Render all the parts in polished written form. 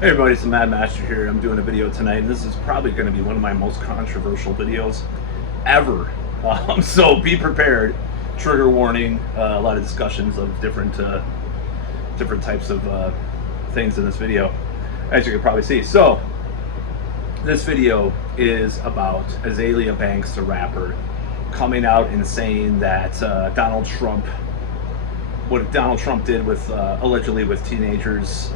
Hey everybody, it's the MadMattster here. I'm doing a video tonight, and this is probably going to be one of my most controversial videos ever. So be prepared. Trigger warning. A lot of discussions of different types of things in this video, as you can probably see. So this video is about Azealia Banks, the rapper, coming out and saying that what Donald Trump did with allegedly with teenagers.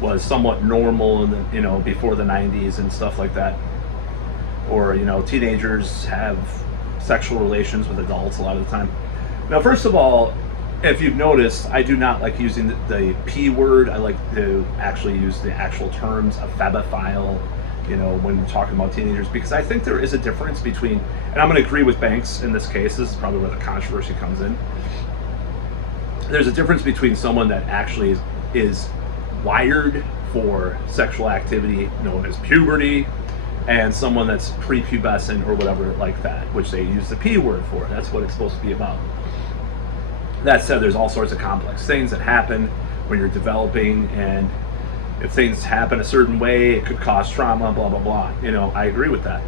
Was somewhat normal in the, before the 90s and stuff like that, or teenagers have sexual relations with adults a lot of the time. Now, first of all, if you've noticed, I do not like using the P word. I like to actually use the actual terms, a febophile, when talking about teenagers, because I think there is a difference between, and I'm going to agree with Banks in this case, this is probably where the controversy comes in. There's a difference between someone that actually is wired for sexual activity known as puberty, and someone that's prepubescent or whatever like that, which they use the P word for. That's what it's supposed to be about. That said, there's all sorts of complex things that happen when you're developing, and if things happen a certain way, it could cause trauma, blah, blah, blah. I agree with that.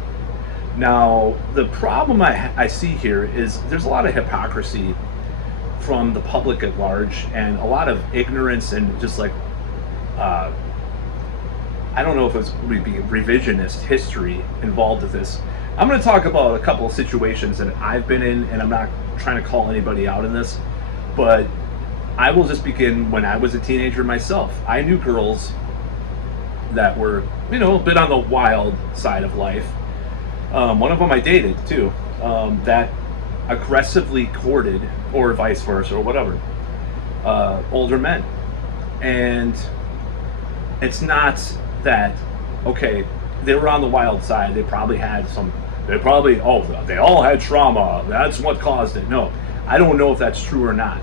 Now, the problem I see here is there's a lot of hypocrisy from the public at large, and a lot of ignorance and just like I don't know if it's would be revisionist history involved with this. I'm going to talk about a couple of situations that I've been in, and I'm not trying to call anybody out in this, but I will just begin when I was a teenager myself. I knew girls that were, a bit on the wild side of life. One of them I dated too, that aggressively courted, or vice versa, or whatever, older men. And it's not that, okay, they were on the wild side, they all had trauma, that's what caused it. No, I don't know if that's true or not.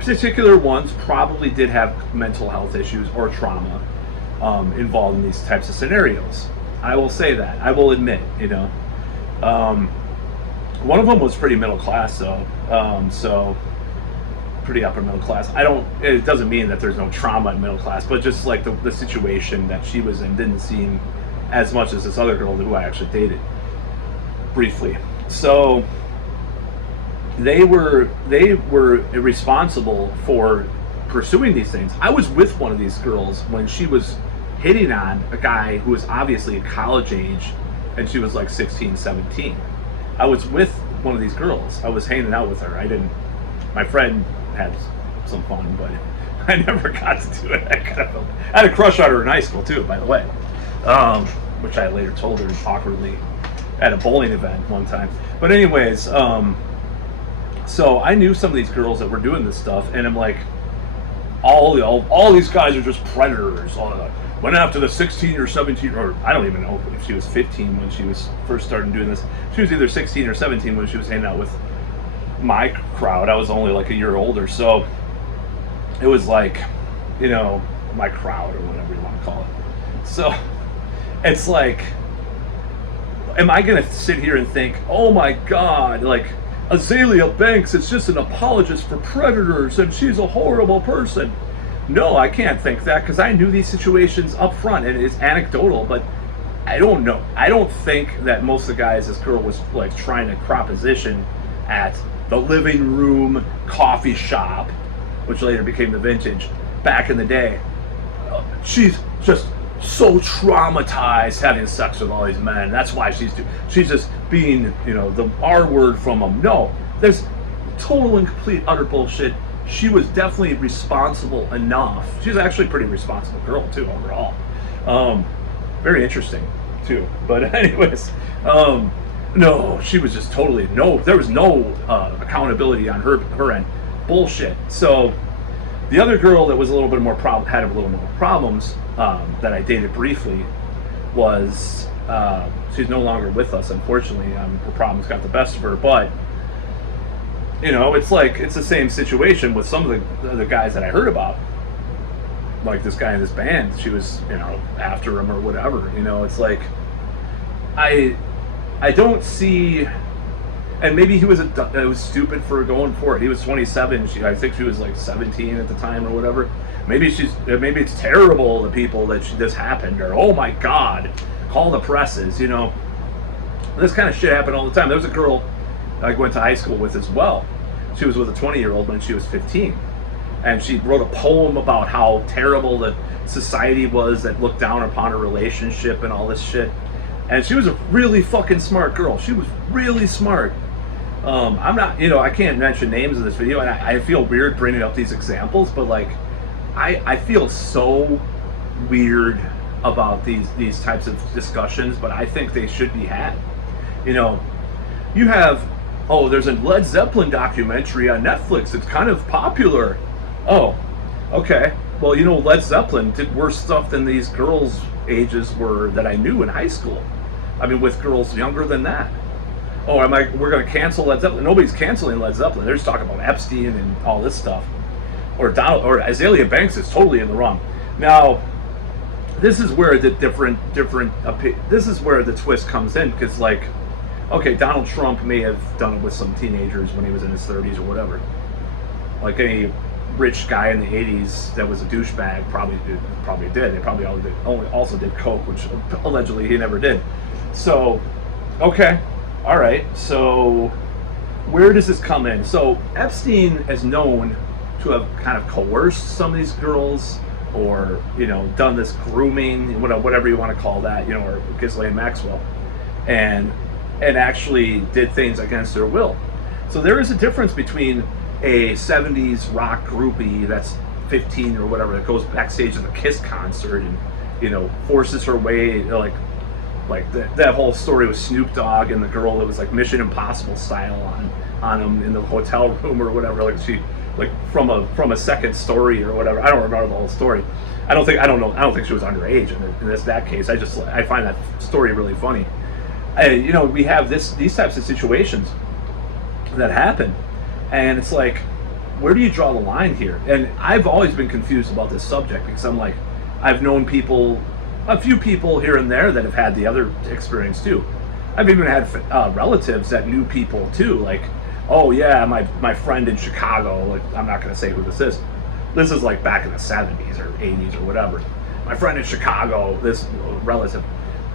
Particular ones probably did have mental health issues or trauma involved in these types of scenarios. I will say that. I will admit, one of them was pretty middle class though, so pretty upper middle class. It doesn't mean that there's no trauma in middle class, but just like the situation that she was in didn't seem as much as this other girl who I actually dated briefly. So they were irresponsible for pursuing these things. I was with one of these girls when she was hitting on a guy who was obviously college age, and she was like 16, 17. I was with one of these girls. I was hanging out with her. My friend had some fun, but I never got to do it. I had a crush on her in high school too, by the way, which I later told her awkwardly at a bowling event one time. But anyways, so I knew some of these girls that were doing this stuff, and I'm like, all these guys are just predators. Went after the 16 or 17, or I don't even know if she was 15 when she was first starting doing this. She was either 16 or 17 when she was hanging out with my crowd. I was only like a year older, so it was like, my crowd, or whatever you want to call it. So it's like, am I gonna sit here and think, oh my god, like Azealia Banks is just an apologist for predators and she's a horrible person? No, I can't think that, because I knew these situations up front, and it's anecdotal, but I don't know. I don't think that most of the guys this girl was like trying to proposition at the living room coffee shop, which later became the Vintage, back in the day. She's just so traumatized having sex with all these men. That's why she's just being, the R word from them. No, there's total and complete utter bullshit. She was definitely responsible enough. She's actually a pretty responsible girl too, overall. Very interesting too. But anyways, no, she was just totally there was no accountability on her end. Bullshit. So the other girl that was a little bit more had a little more problems, that I dated briefly, was she's no longer with us, unfortunately. Her problems got the best of her, but it's the same situation with some of the guys that I heard about, like this guy in this band. She was after him or whatever. It's like I don't see And maybe he was stupid for going for it. He was 27. I think she was like 17 at the time or whatever. Maybe it's terrible the people that this happened, or oh my God, call the presses. You know, this kind of shit happened all the time. There was a girl I went to high school with as well. She was with a 20-year-old when she was 15, and she wrote a poem about how terrible the society was that looked down upon a relationship and all this shit. And she was a really fucking smart girl. She was really smart. I'm not, I can't mention names in this video, and I feel weird bringing up these examples, but like, I feel so weird about these types of discussions, but I think they should be had. You have, there's a Led Zeppelin documentary on Netflix. It's kind of popular. Oh, okay. Well, Led Zeppelin did worse stuff than these girls' ages were that I knew in high school. I mean, with girls younger than that. Oh, we're going to cancel Led Zeppelin? Nobody's canceling Led Zeppelin. They're just talking about Epstein and all this stuff. Or Azealia Banks is totally in the wrong. Now, this is where the this is where the twist comes in, because like, okay, Donald Trump may have done it with some teenagers when he was in his 30s or whatever. Like any rich guy in the 80s that was a douchebag probably did. They probably also did coke, which allegedly he never did. So, okay, all right. So, where does this come in? So, Epstein is known to have kind of coerced some of these girls, or done this grooming, whatever you want to call that, or Ghislaine Maxwell, and actually did things against their will. So there is a difference between a 70s rock groupie that's 15 or whatever, that goes backstage at a Kiss concert and forces her way, like that whole story with Snoop Dogg and the girl that was like Mission Impossible style on him in the hotel room or whatever, like she from a second story or whatever. I don't remember the whole story. I don't think she was underage in that case. I find that story really funny. We have these types of situations that happen, and it's like, where do you draw the line here? And I've always been confused about this subject, because I'm like, I've known a few people here and there that have had the other experience too. I've even had relatives that knew people too, like, oh yeah, my friend in Chicago, like, I'm not going to say who this is. This is like back in the 70s or 80s or whatever. My friend in Chicago, this relative,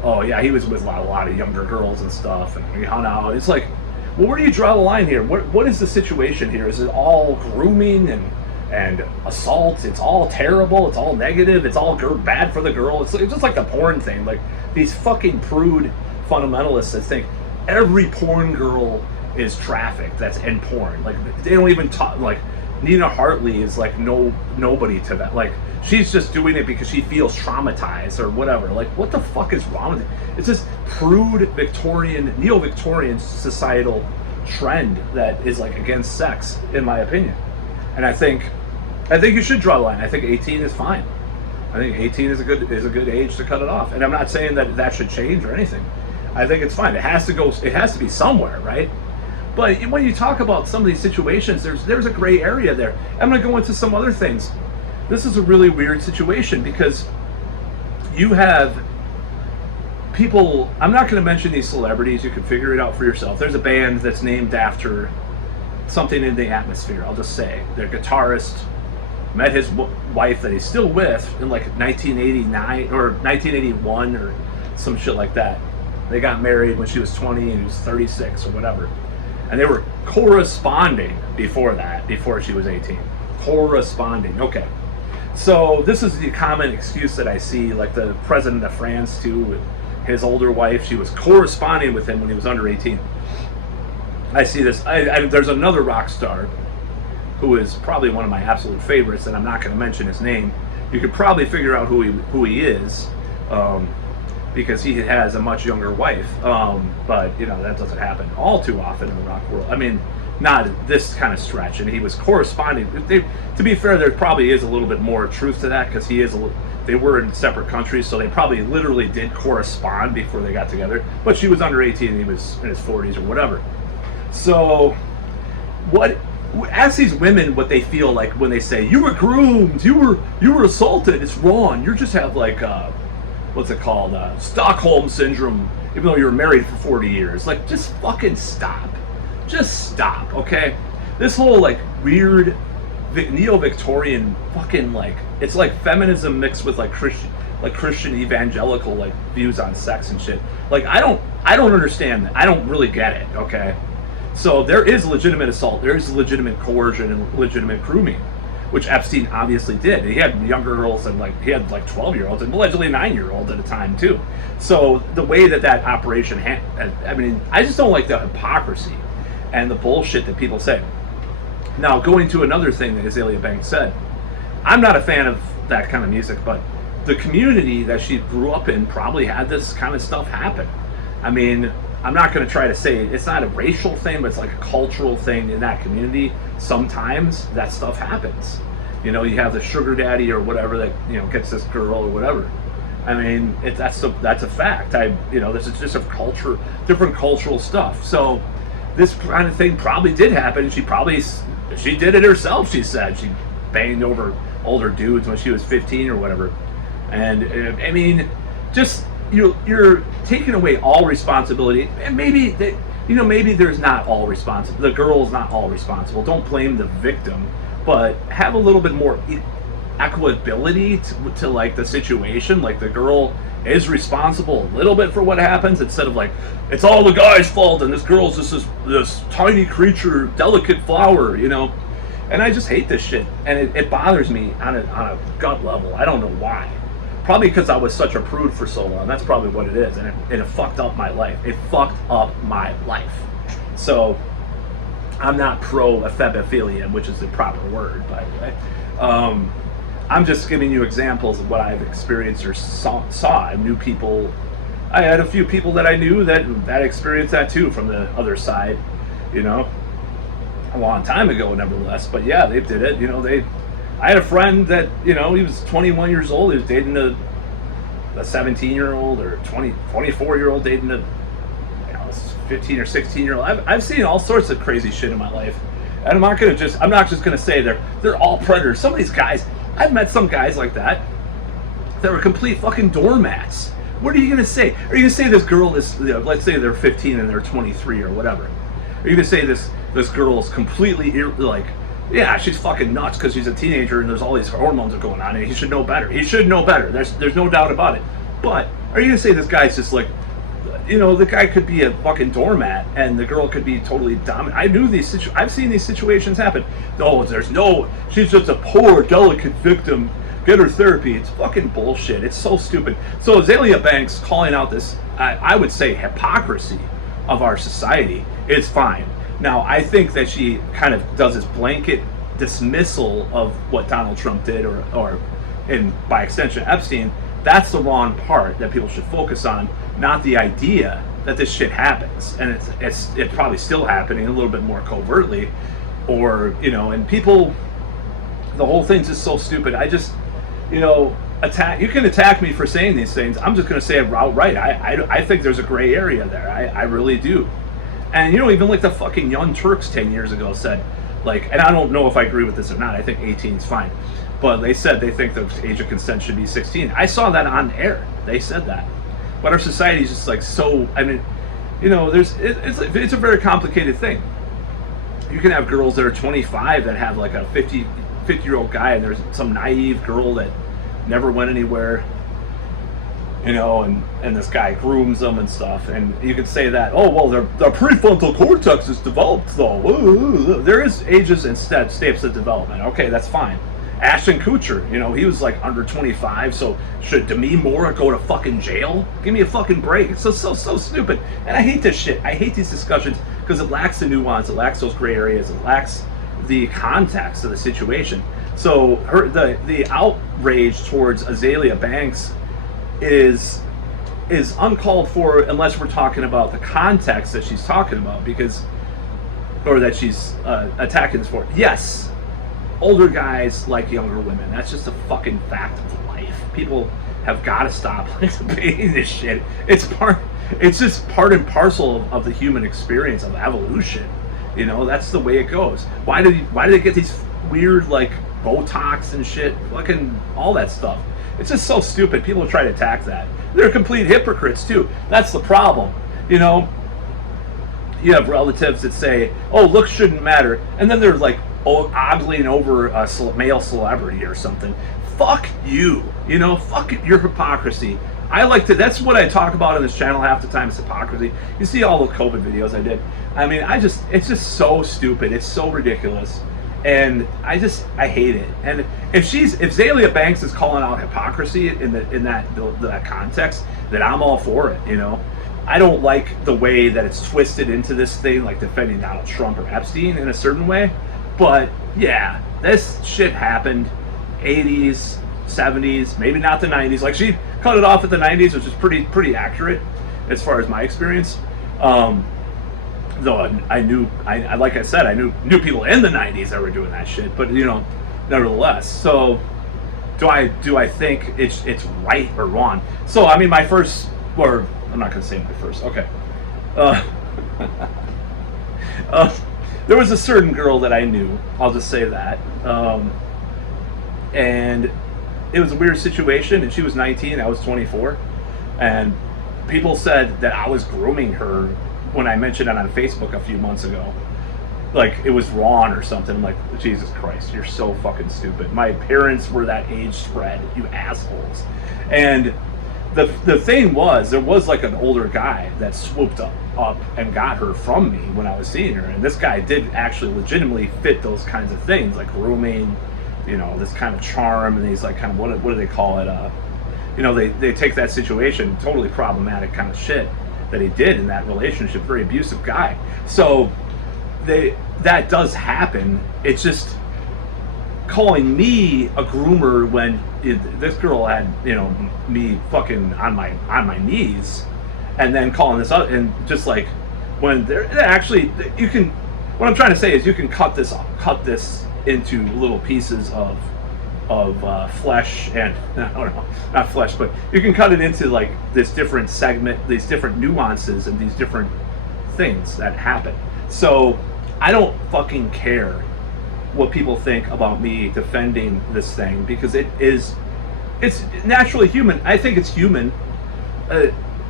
oh yeah, he was with a lot of younger girls and stuff, and we hung out. It's like, well, where do you draw the line here? What is the situation here? Is it all grooming and assault? It's all terrible. It's all negative. It's all bad for the girl. It's just like the porn thing. Like these fucking prude fundamentalists that think every porn girl is trafficked. That's in porn. Like they don't even talk. Like Nina Hartley is like nobody to that. Like she's just doing it because she feels traumatized or whatever. Like what the fuck is wrong with it? It's this prude neo-Victorian societal trend that is like against sex, in my opinion. And I think you should draw a line. I think 18 is fine. I think 18 is a good age to cut it off. And I'm not saying that should change or anything. I think it's fine. It has to be somewhere, right? But when you talk about some of these situations, there's a gray area there. I'm going to go into some other things. This is a really weird situation, because you have people, I'm not going to mention these celebrities, you can figure it out for yourself. There's a band that's named after something in the atmosphere, I'll just say. Their guitarist met his wife that he's still with in like 1989 or 1981 or some shit like that. They got married when she was 20 and he was 36 or whatever. And they were corresponding before she was 18. Corresponding, okay. So this is the common excuse that I see, like the president of France too, with his older wife. She was corresponding with him when he was under 18. I see this. There's another rock star who is probably one of my absolute favorites, and I'm not going to mention his name. You could probably figure out who he is, because he has a much younger wife. But that doesn't happen all too often in the rock world. I mean, not this kind of stretch. And he was corresponding. To be fair, there probably is a little bit more truth to that, because they were in separate countries, so they probably literally did correspond before they got together. But she was under 18 and he was in his 40s or whatever. So, ask these women what they feel like when they say, you were groomed, you were assaulted, it's wrong. You just have like, what's it called? Stockholm syndrome, even though you were married for 40 years. Like, just fucking stop. Just stop, okay? This whole like weird neo-Victorian fucking like, it's like feminism mixed with like Christian evangelical like views on sex and shit. Like I don't understand that. I don't really get it, okay? So there is legitimate assault, there is legitimate coercion and legitimate grooming, which Epstein obviously did. He had younger girls and like he had like 12-year-olds and allegedly 9-year-olds at a time too. So the way that operation, I mean, I just don't like the hypocrisy and the bullshit that people say. Now, going to another thing that Azealia Banks said, I'm not a fan of that kind of music, but the community that she grew up in probably had this kind of stuff happen. I mean, I'm not going to try to say it's not a racial thing, but it's like a cultural thing in that community. Sometimes that stuff happens. You know, you have the sugar daddy or whatever that, you know, gets this girl or whatever. I mean, that's a fact. This is just a culture, different cultural stuff. So this kind of thing probably did happen. She did it herself, she said. She banged over older dudes when she was 15 or whatever. And I mean, just you're taking away all responsibility. And maybe there's not all responsible. The girl's not all responsible. Don't blame the victim, but have a little bit more equability to like the situation. Like the girl is responsible a little bit for what happens, instead of like it's all the guy's fault and this girl's just this tiny creature, delicate flower, you know. And I just hate this shit, and it bothers me on a gut level. I don't know why. Probably because I was such a prude for so long. That's probably what it is, and it fucked up my life. It fucked up my life. So I'm not pro-ephebophilia, which is the proper word, by the way. I'm just giving you examples of what I've experienced or saw. I knew people. I had a few people that I knew that experienced that too from the other side, you know, a long time ago, nevertheless. But yeah, they did it. You know, I had a friend that, you know, he was 21 years old. He was dating a 17-year-old or 24-year-old dating a 15 or 16-year-old. I've seen all sorts of crazy shit in my life, and I'm not just gonna say they're all predators. Some of these guys, I've met some guys like that were complete fucking doormats. What are you gonna say? Are you gonna say this girl is, let's say they're 15 and they're 23 or whatever? Are you gonna say this girl is completely like, yeah, she's fucking nuts because she's a teenager and there's all these hormones are going on and he should know better. He should know better. There's no doubt about it. But are you gonna say this guy's just like, you know, the guy could be a fucking doormat and the girl could be totally dominant? I've seen these situations happen. She's just a poor, delicate victim. Get her therapy. It's fucking bullshit. It's so stupid. So Azealia Banks calling out this, I would say, hypocrisy of our society is fine. Now, I think that she kind of does this blanket dismissal of what Donald Trump did, and by extension Epstein. That's the wrong part that people should focus on, not the idea that this shit happens, and it's probably still happening a little bit more covertly, or, you know, and people, the whole thing's just so stupid. I just, you know, you can attack me for saying these things. I'm just going to say it outright. I think there's a gray area there. I really do. And, you know, even like the fucking Young Turks 10 years ago said, like, and I don't know if I agree with this or not. I think 18 is fine. But they said they think the age of consent should be 16. I saw that on air. They said that. But our society is just like so, I mean, you know, it's a very complicated thing. You can have girls that are 25 that have like a 50-year-old guy, and there's some naive girl that never went anywhere, you know, and this guy grooms them and stuff. And you could say that, oh, well, their prefrontal cortex is developed, though. There is ages and steps of development. Okay, that's fine. Ashton Kutcher, you know, he was like under 25, so should Demi Moore go to fucking jail? Give me a fucking break. It's so stupid. And I hate this shit. I hate these discussions because it lacks the nuance, it lacks those gray areas, it lacks the context of the situation. So the outrage towards Azealia Banks is uncalled for unless we're talking about the context that she's talking about, or that she's attacking this for. Yes, older guys like younger women. That's just a fucking fact of life. People have got to stop debating this shit. It's just part and parcel of the human experience of evolution. You know, that's the way it goes. Why do they get these weird like Botox and shit, fucking all that stuff? It's just so stupid. People try to attack that. They're complete hypocrites too. That's the problem. You know, you have relatives that say, "Oh, looks shouldn't matter," and then they're like, "Oh, ogling over a male celebrity or something." Fuck you, you know. Fuck your hypocrisy. I like to. That's what I talk about on this channel half the time. Is hypocrisy. You see all the COVID videos I did. I mean, it's just so stupid. It's so ridiculous, and I hate it. And if Azealia Banks is calling out hypocrisy in that context, then I'm all for it. You know. I don't like the way that it's twisted into this thing, like defending Donald Trump or Epstein in a certain way. But yeah, this shit happened 80s, 70s, maybe not the 90s. Like, she cut it off at the 90s, which is pretty accurate as far as my experience. Though I like I said, I knew people in the 90s that were doing that shit. But you know, nevertheless. So do I think it's right or wrong? So I mean, my first, or I'm not going to say my first. Okay. There was a certain girl that I knew. I'll just say that. And it was a weird situation. And she was 19. I was 24. And people said that I was grooming her when I mentioned it on Facebook a few months ago. Like, it was wrong or something. I'm like, Jesus Christ, you're so fucking stupid. My parents were that age spread, you assholes. And the thing was, there was like an older guy that swooped up and got her from me when I was seeing her, and this guy did actually legitimately fit those kinds of things, like grooming, you know, this kind of charm, and he's like kind of what do they call it? You know, they take that situation, totally problematic kind of shit that he did in that relationship, very abusive guy. So that does happen. It's just calling me a groomer when this girl had, you know, me fucking on my knees, and then calling this out, and just like when they're actually, you can, what I'm trying to say is you can cut this into little pieces of flesh, and I don't know, not flesh, but you can cut it into like this different segment, these different nuances and these different things that happen. So I don't fucking care what people think about me defending this thing, because it's naturally human. I think it's human.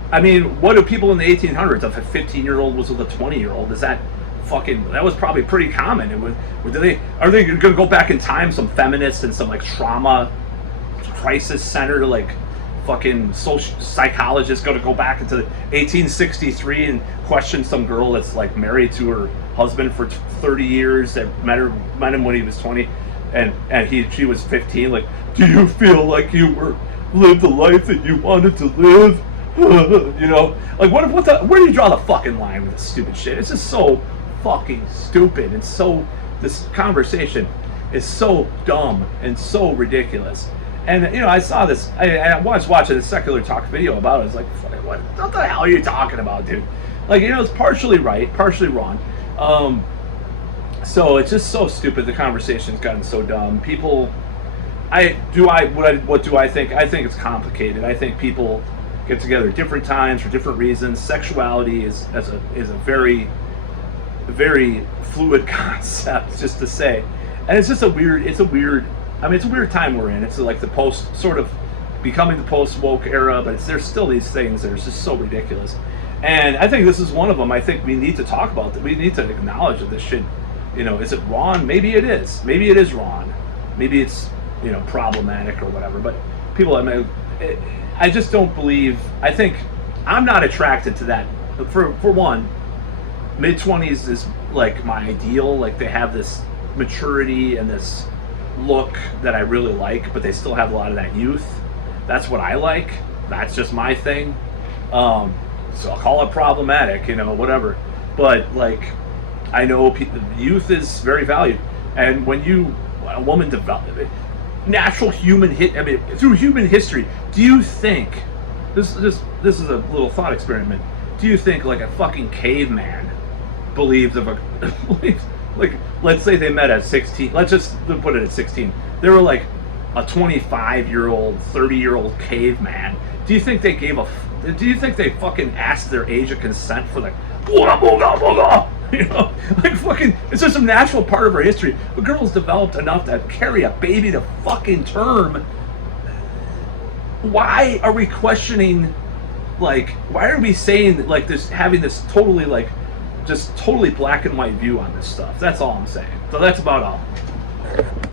I mean, what do people in the 1800s, if a 15-year-old was with a 20-year-old, that was probably pretty common. Are they going to go back in time, some feminists and some like trauma crisis center, like fucking social psychologists going to go back into 1863 and question some girl that's like married to her husband for 30 years, that met him when he was 20 and she was 15. Like, do you feel like you lived the life that you wanted to live? You know, like where do you draw the fucking line with this stupid shit? It's just so fucking stupid, and so this conversation is so dumb and so ridiculous. And you know, I saw this. I was watching a secular talk video about it. I was like, what the hell are you talking about, dude? Like, you know, it's partially right, partially wrong. So it's just so stupid. The conversation's gotten so dumb. People, what do I think? I think it's complicated. I think people get together at different times for different reasons. Sexuality is a very, very fluid concept, just to say. And it's just a weird time we're in. It's like the becoming the post-woke era, but there's still these things that are just so ridiculous. And I think this is one of them. I think we need to talk about that. We need to acknowledge that this shit, you know, is it wrong? Maybe it is. Maybe it is wrong. Maybe it's, you know, problematic or whatever. But people, I just don't believe, I think I'm not attracted to that. For one, mid-20s is like my ideal. Like, they have this maturity and this look that I really like, but they still have a lot of that youth. That's what I like. That's just my thing. So I'll call it problematic, you know, whatever. But like, I know youth is very valued, and when a woman develop natural human through human history, do you think this is a little thought experiment? Do you think like a fucking caveman believes like, let's say they met at 16. Let's just put it at 16. They were like a 25-year-old, 30-year-old caveman. Do you think they fucking asked their age of consent for like, booga, booga, booga? You know, like fucking, it's just a natural part of our history. The girl's developed enough to carry a baby to fucking term. Why are we questioning, like, why are we saying like this, having this totally like just totally black and white view on this stuff. That's all I'm saying. So that's about all.